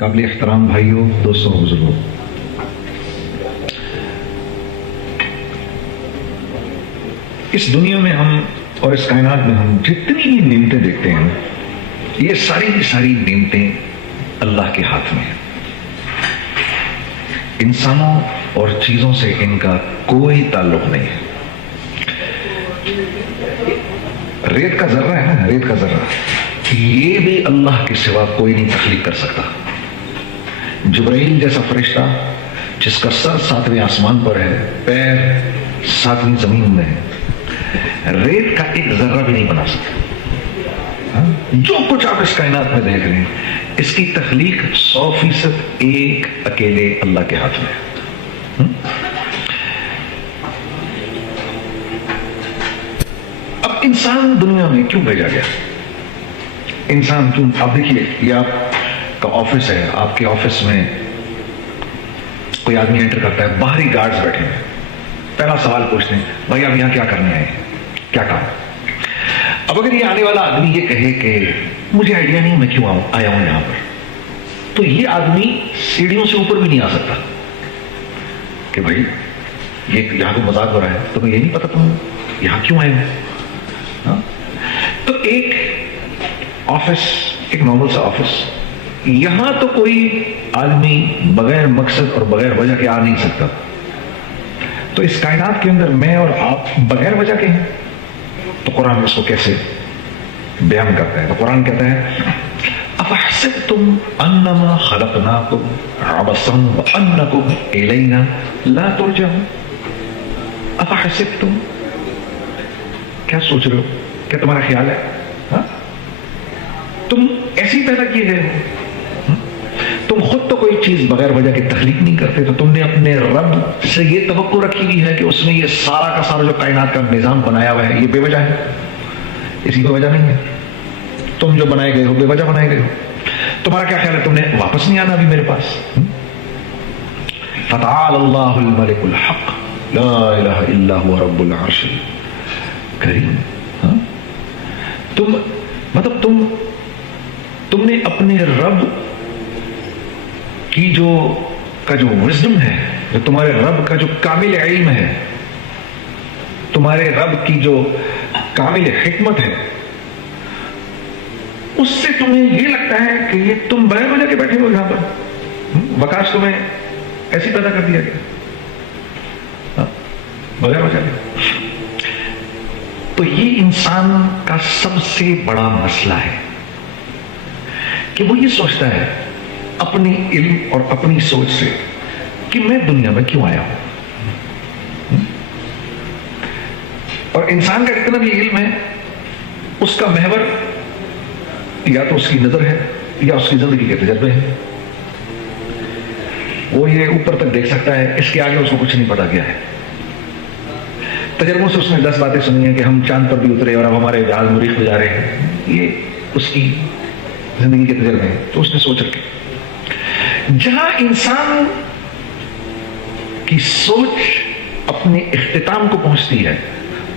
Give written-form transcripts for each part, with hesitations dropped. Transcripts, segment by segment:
قابل احترام بھائیوں، دوستوں، بزرگوں، اس دنیا میں ہم اور اس کائنات میں ہم جتنی بھی نعمتیں دیکھتے ہیں، یہ ساری کی ساری نعمتیں اللہ کے ہاتھ میں ہیں۔ انسانوں اور چیزوں سے ان کا کوئی تعلق نہیں ہے۔ ریت کا ذرہ ہے نا، ریت کا ذرہ، یہ بھی اللہ کے سوا کوئی نہیں تخلیق کر سکتا۔ جبرائیل جیسا فرشتہ جس کا سر 7ویں آسمان پر ہے، پیر 7ویں زمین میں ہے، ریت کا ایک ذرہ بھی نہیں بنا سکتا۔ جو کچھ آپ اس کائنات میں دیکھ رہے ہیں، اس کی تخلیق 100% ایک اکیلے اللہ کے ہاتھ میں ہے۔ اب انسان دنیا میں کیوں بھیجا گیا؟ انسان کیوں؟ آپ دیکھیے، یہ آپ کا آفس ہے، آپ کے آفس میں کوئی آدمی انٹر کرتا ہے، باہری گارڈز بیٹھے ہیں، پہلا سوال پوچھتے ہیں، بھائی آپ یہاں کیا کرنے آئے ہیں، کیا کام؟ اب اگر یہ آنے والا آدمی یہ کہے کہ مجھے آئیڈیا نہیں میں کیوں آیا ہوں یہاں پر، تو یہ آدمی سیڑھیوں سے اوپر بھی نہیں آ سکتا کہ بھائی یہ یہاں کو مذاق ہو رہا ہے، تمہیں یہ نہیں پتا تم یہاں کیوں آئے ہو؟ تو ایک آفس، ایک نارمل سا آفس، یہاں تو کوئی آدمی بغیر مقصد اور بغیر وجہ کے آ نہیں سکتا، تو اس کائنات کے اندر میں اور آپ بغیر وجہ کے ہیں، تو قرآن اس کو کیسے بیان کرتا ہے؟ تو قرآن کہتا ہے افحسبتم انما خلقناکم عبثا وانکم الینا لا ترجعون۔ افحسبتم، کیا سوچ رہے ہو؟ کیا تمہارا خیال ہے تم ایسی پیدا کیے گئے ہو؟ تم خود تو کوئی چیز بغیر وجہ کے تخلیق نہیں کرتے، تو تم نے اپنے رب سے یہ توقع رکھی ہوئی ہے کہ اس نے یہ سارا کا سارا جو کائنات کا نظام بنایا ہوا ہے یہ بے وجہ ہے، اسی کو وجہ نہیں ہے۔ تم جو بنائے گئے ہو بے وجہ بنائے گئے ہو۔ تمہارا کیا خیال ہے تم نے واپس نہیں آنا ابھی میرے پاس؟ فتعال اللہ الملک الحق لا الہ الا هو رب العرش کریم۔ تم نے اپنے رب کی جو وزڈم ہے، جو تمہارے رب کا جو کامل علم ہے، تمہارے رب کی جو کامل حکمت ہے، اس سے تمہیں یہ لگتا ہے کہ یہ تم بغیر وجہ کے بیٹھے ہو یہاں پر، وکاش تمہیں ایسی پیدا کر دیا گیا بغیر وجہ کے۔ تو یہ انسان کا سب سے بڑا مسئلہ ہے کہ وہ یہ سوچتا ہے اپنی علم اور اپنی سوچ سے کہ میں دنیا میں کیوں آیا ہوں۔ اور انسان کا اتنا بھی علم ہے، اس کا محور یا تو اس کی نظر ہے یا اس کی زندگی کے تجربے ہیں۔ وہ یہ اوپر تک دیکھ سکتا ہے، اس کے آگے اس کو کچھ نہیں پتا کیا ہے۔ تجربوں سے اس نے 10 باتیں سنی ہیں کہ ہم چاند پر بھی اترے اور اب ہمارے جہاز مریخ پہ جا رہے ہیں، یہ اس کی زندگی کے تجربے ہیں، تو اس نے سوچ رکھے۔ جہاں انسان کی سوچ اپنے اختتام کو پہنچتی ہے،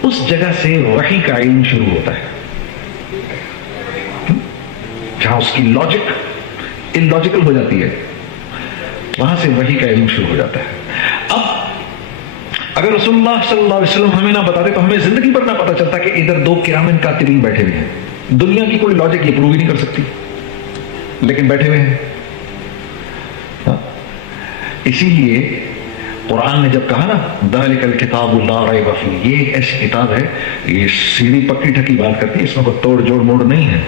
اس جگہ سے وحی کا علم شروع ہوتا ہے۔ جہاں اس کی لاجک اللاجیکل ہو جاتی ہے، وہاں سے وحی کا علم شروع ہو جاتا ہے۔ اب اگر رسول اللہ صلی اللہ علیہ وسلم ہمیں نہ بتاتے تو ہمیں زندگی پر نہ پتا چلتا کہ ادھر 2 کرامن کاتبین بیٹھے ہوئے ہیں۔ دنیا کی کوئی لاجک یہ پروو ہی نہیں کر سکتی، لیکن بیٹھے ہوئے ہیں۔ اسی لیے قرآن نے جب کہا نا ذالک الکتاب لا ریب فیہ، یہ ایک ایسی کتاب ہے، یہ سیدھی پکی ٹھکی بات کرتی ہے، اس میں کوئی توڑ جوڑ موڑ نہیں ہے۔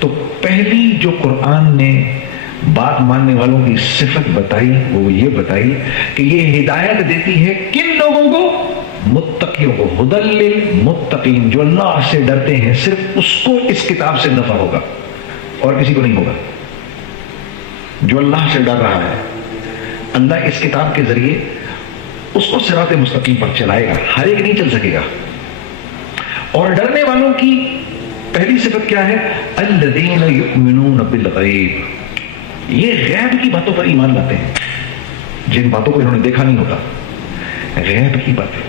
تو پہلی جو قرآن نے بات ماننے والوں کی صفت بتائی وہ یہ بتائی کہ یہ ہدایت دیتی ہے کن لوگوں کو؟ متقیوں کو، ھدی للمتقین، جو اللہ سے ڈرتے ہیں، صرف اس کو اس کتاب سے نفع ہوگا اور کسی کو نہیں ہوگا۔ جو اللہ سے ڈر رہا ہے، اللہ اس کتاب کے ذریعے اس کو صراط مستقیم پر چلائے گا، ہر ایک نہیں چل سکے گا۔ اور ڈرنے والوں کی پہلی صفت کیا ہے؟ الذین یؤمنون بالغیب، یہ غیب کی باتوں پر ایمان لاتے ہیں، جن باتوں کو انہوں نے دیکھا نہیں ہوتا، غیب کی باتیں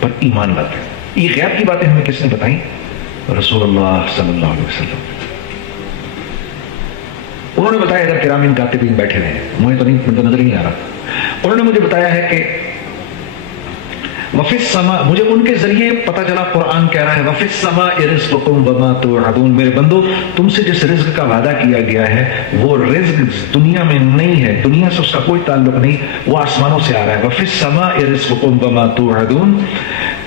پر ایمان لاتے ہیں۔ یہ غیب کی باتیں ہمیں کس نے بتائیں؟ رسول اللہ صلی اللہ علیہ وسلم۔ انہوں نے بتایا ادھر کرامین کاتبین بیٹھے ہوئے ہیں, مجھے تو نظر ہی نہیں آ رہا. انہوں نے مجھے بتایا ہے کہ وفی السماء, مجھے ان کے ذریعے پتہ چلا قرآن کہہ رہا ہے وفی السماء رزقکم وما توعدون, میرے بندو تم سے جس رزق کا وعدہ کیا گیا ہے وہ رزق دنیا میں نہیں ہے, دنیا سے اس کا کوئی تعلق نہیں, وہ آسمانوں سے آ رہا ہے. وفی السماء رزقکم وما توعدون,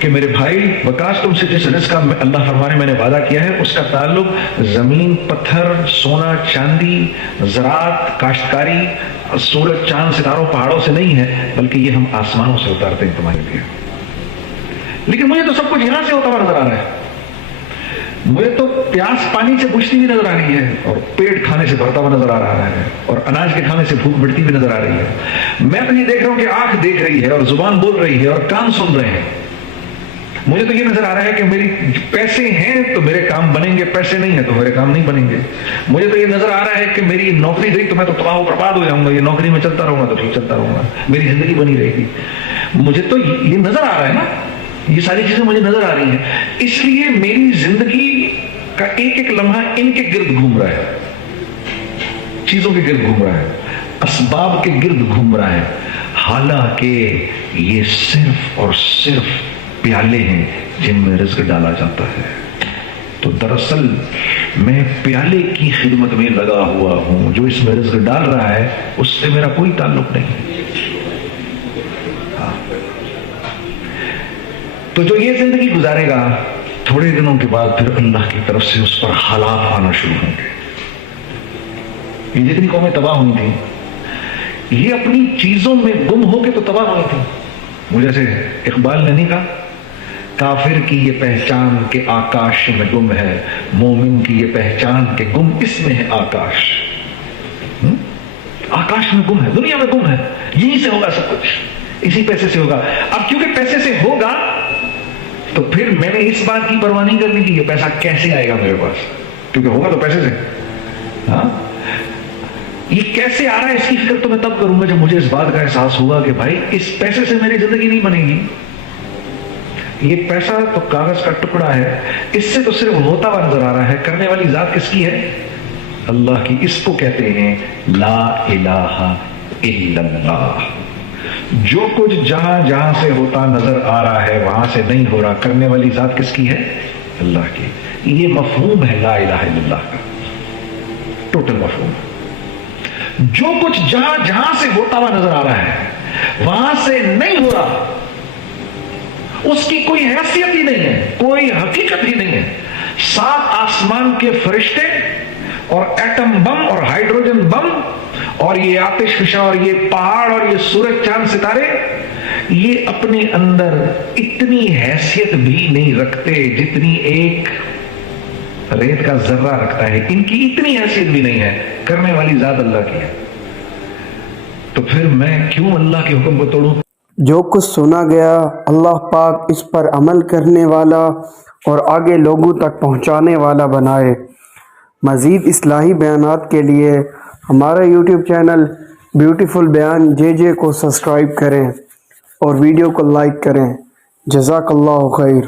کہ میرے بھائی وکاس تم سے جس رزق کا اللہ فرمانے میں نے وعدہ کیا ہے اس کا تعلق زمین, پتھر, سونا, چاندی, زراعت, کاشتکاری, سورج, چاند, ستاروں, پہاڑوں سے نہیں ہے, بلکہ یہ ہم آسمانوں سے اتارتے ہیں تمہارے لیے. لیکن مجھے تو سب کچھ یہاں سے ہوتا ہوا نظر آ رہا ہے. مجھے تو پیاس پانی سے بجھتی ہوئی نظر آ رہی ہے, اور پیٹ کھانے سے بھرتا ہوا نظر آ رہا ہے, اور اناج کے کھانے سے بھوک مٹتی ہوئی نظر آ رہی ہے. میں تو یہ دیکھ رہا ہوں کہ آنکھ دیکھ رہی ہے, اور زبان بول رہی ہے, اور کان سن رہے ہیں. مجھے تو یہ نظر آ رہا ہے کہ میری پیسے ہیں تو میرے کام بنیں گے, پیسے نہیں ہیں تو میرے کام نہیں بنیں گے. مجھے تو یہ نظر آ رہا ہے کہ میری نوکری گئی تو میں تو تباہ و برباد ہو جاؤں گا, یہ نوکری میں چلتا رہوں گا تو ٹھیک چلتا رہوں گا, میری زندگی بنی رہے گی. مجھے تو یہ نظر آ رہا ہے نا, یہ ساری چیزیں مجھے نظر آ رہی ہیں. اس لیے میری زندگی کا ایک ایک لمحہ ان کے گرد گھوم رہا ہے, چیزوں کے گرد گھوم رہا ہے, اسباب کے گرد گھوم رہا ہے, حالانکہ یہ صرف اور صرف پیالے ہیں جن میں رزق ڈالا جاتا ہے. تو دراصل میں پیالے کی خدمت میں لگا ہوا ہوں, جو اس میں رزق ڈال رہا ہے اس سے میرا کوئی تعلق نہیں. تو جو یہ زندگی گزارے گا تھوڑے دنوں کے بعد پھر اللہ کی طرف سے اس پر حالات آنا شروع ہوں گے. یہ جتنی قومیں تباہ ہوئی تھیں یہ اپنی چیزوں میں گم ہو کے تو تباہ ہوئی تھی. مجھے سے اقبال نے نہیں کہا کافر کی یہ پہچان کہ آکاش میں گم ہے, مومن کی یہ پہچان کہ گم اس میں ہے آکاش. آکاش میں گم ہے, دنیا میں گم ہے, یہیں سے ہوگا سب کچھ, اسی پیسے سے ہوگا. اب کیونکہ پیسے سے ہوگا تو پھر میں نے اس بات کی پرواہ نہیں کرنی کہ یہ پیسہ کیسے آئے گا میرے پاس, کیونکہ ہوگا تو پیسے سے. ہاں, یہ کیسے آ رہا ہے اس کی فکر تو میں تب کروں گا جب مجھے اس بات کا احساس ہوگا کہ بھائی اس پیسے سے میری زندگی نہیں بنے گی. یہ پیسہ تو کاغذ کا ٹکڑا ہے, اس سے تو صرف ہوتا ہوا نظر آ رہا ہے. کرنے والی ذات کس کی ہے؟ اللہ کی. اس کو کہتے ہیں لا الہ الا اللہ. جو کچھ جہاں جہاں سے ہوتا نظر آ رہا ہے وہاں سے نہیں ہو رہا. کرنے والی ذات کس کی ہے؟ اللہ کی. یہ مفہوم ہے لا الہ الا اللہ کا, ٹوٹل مفہوم. جو کچھ جہاں جہاں سے ہوتا ہوا نظر آ رہا ہے وہاں سے نہیں ہو رہا, اس کی کوئی حیثیت ہی نہیں ہے, کوئی حقیقت ہی نہیں ہے. 7 آسمان کے فرشتے اور ایٹم بم اور ہائیڈروجن بم اور یہ آتش فشاں اور یہ پہاڑ اور یہ سورج چاند ستارے, یہ اپنے اندر اتنی حیثیت بھی نہیں رکھتے جتنی ایک ریت کا ذرہ رکھتا ہے. ان کی اتنی حیثیت بھی نہیں ہے. کرنے والی ذات اللہ کی ہے. تو پھر میں کیوں اللہ کے حکم کو توڑوں؟ جو کچھ سنا گیا اللہ پاک اس پر عمل کرنے والا اور آگے لوگوں تک پہنچانے والا بنائے. مزید اصلاحی بیانات کے لیے ہمارا یوٹیوب چینل بیوٹیفل بیان JJ کو سبسکرائب کریں اور ویڈیو کو لائک کریں. جزاک اللہ خیر.